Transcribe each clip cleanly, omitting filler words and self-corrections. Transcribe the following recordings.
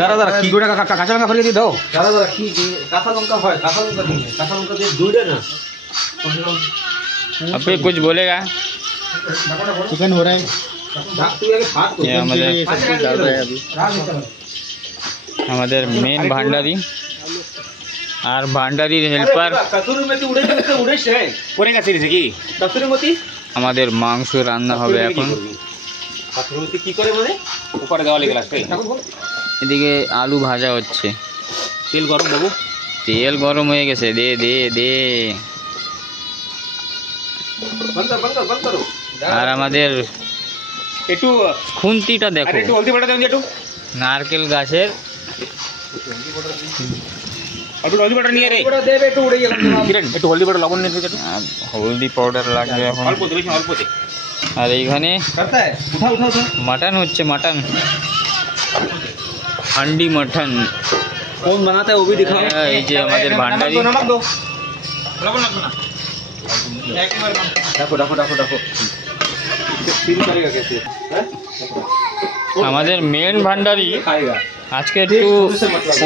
দাঁড়া দাঁড়া কি করে কাঁচা লঙ্কা ফেলে দিয়ে দাও। দাঁড়া দাঁড়া কি কাঁচা লঙ্কা হয়, কাঁচা লঙ্কা দিয়ে কাঁচা লঙ্কা দিয়ে দুইটা না। अभी कुछ बोलेगा? चिकन हो रहा है, ये हमारे मेन भांडारी और भांडारी हेल्पर हमारे मांस रान्ना होबे এখন। এদিকে আলু ভাজা হচ্ছে, তেল গরম বাবু, তেল গরম হয়ে গেছে, দে দে দে। আর আমাদের একটু খুন্তিটা দেখো, একটু হলদি বাটা দেন, একটু নারকেল গাছের হলদি বাটা নিয়ে রে দেবে, একটু উড়ে গেল কিরণ, একটু হলদি বাটা লবণ নিয়ে একটু হলদি পাউডার লাগবে এখন অল্প দেবে, অল্প দে। আর এইখানে করতে है उठा उठा उठा मटन হচ্ছে, मटन हांडी मटन कौन बनाता है वो भी दिखाओ। এই যে আমাদের ভান্ডারি। नमक दो, लवण लगना एक बार डाको डाको डाको डाको सील करेगा कैसे है। আমাদের মেন ভান্ডারি खाएगा আজকে একটু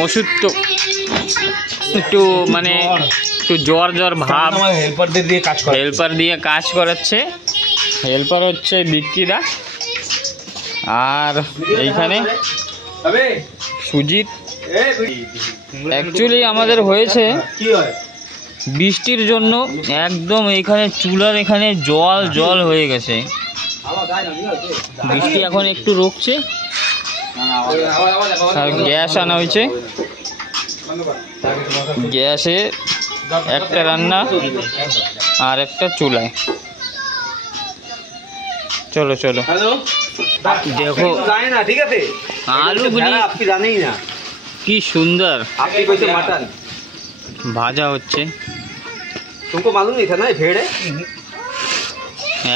ওষুধ তো একটু মানে একটু জ্বর জ্বর ভাব, हेल्पर दे दिए काज कर, হেল্পার দিয়ে কাজ করাচ্ছে। হেল্পার হচ্ছে বিক্কিদা, আর এইখানে अबे সুজিত। ए অ্যাকচুয়ালি আমাদের হয়েছে की হয় বৃষ্টির জন্য একদম এখানে চুলার এখানে জল জল হয়ে গেছে। বৃষ্টি এখন একটু রুকছে, আর গ্যাস আনা হয়েছে। গ্যাসে একটা রান্না আর একটা চুলায়। চলো চলো हेलो देखो जाए ना, ठीक है आलूগুলি आपकी जाने ही ना, কি সুন্দর आपकी कोई से मटन ভাজা হচ্ছে। तुमको मालूम नहीं था ना ये भेड़ है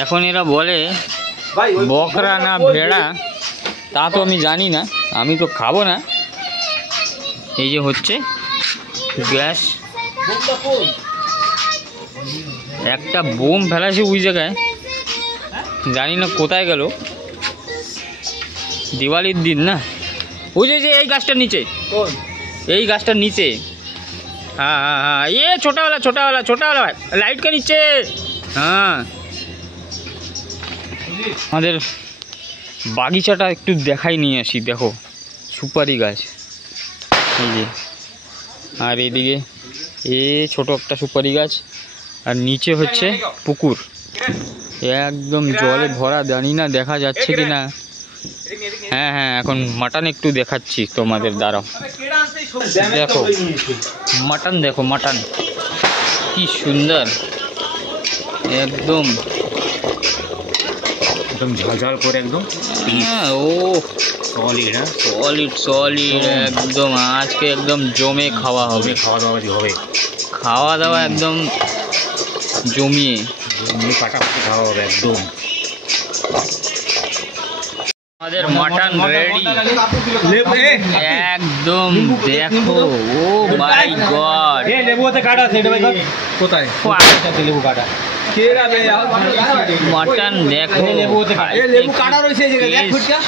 এখন এরা বলে भाई বকরা না ভেড়া তা তো আমি জানি না, আমি তো খাবো না। এই যে হচ্ছে গ্যাস, একটা বোম ফেলাছে ওই জায়গায়, জানি না কোথায় গেল। দিওয়ালির দিন না, ওই যে এই গাছটার নিচে, এই গাছটার নিচে। हाँ हाँ हाँ ये छोटा वाला लाइट के नीचे। हाँ আমাদের বাগিচাটা একটু দেখাই নিয়ে আসি। দেখো সুপারি গাছ এই যে, আর এদিকে ছোট একটা সুপারি গাছ, আর নিচে হচ্ছে পুকুর, একদম জলে ভরা। জানি না দেখা যাচ্ছে কি না। হ্যাঁ হ্যাঁ এখন মাটন একটু দেখাচ্ছি তোমাদের, দাঁড়াও। দেখো মাটন, দেখো মাটন কি সুন্দর, একদম एकदम ঝালঝাল করে একদম। ও সলিড, সলিড সলিড একদম। আজকে একদম জমে খাওয়া হবে, খাওয়া দাওয়া হবে, খাওয়া দাওয়া একদম জমিয়ে কাটাকাটি খাওয়া হবে একদম। আমাদের মাটন রেডি একদম। দেখো ও মাই গড, ये लेबू से काटा सेट भाई কোথায় লেবু কাটা কেরা বে মাটন দেখো, লেবু से काटा ये लेबू काटा রইছে এই জায়গা দেখ ফুটকা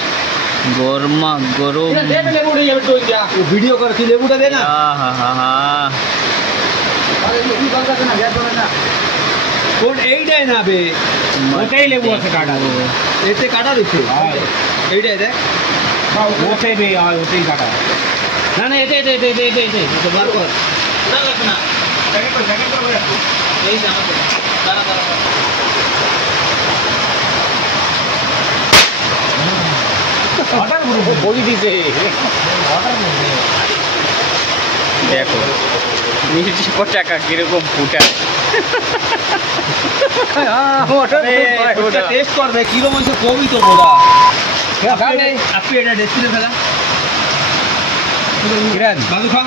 গরমা গরম। दे लेबू रे ये तो क्या वो वीडियो कर की लेबूটা दे ना। হা হা হা अरे लेबू बंद कर ना गैस बंद ना কোন এইটাই না বে, ওটাই লেবু আছে কাটা, এতে কাটা রইছে এইটাই দেখ ওটাই বে, আর ওটাই কাটা না না এতে এতে এতে এতে এতে তো বার কর না লাগবে না, সেকেন্ড করে এই যে আমাদের দাঁড়া দাঁড়া অর্ডার করব বলি দিছে অর্ডার করব। দেখো মিষ্টি পটাকা কিরকম ফুটা। টেস্ট করবে কিরকম হচ্ছে কবি তো বোধা আপনি এটা ডেস্টিনে ফেলা বাবু খা।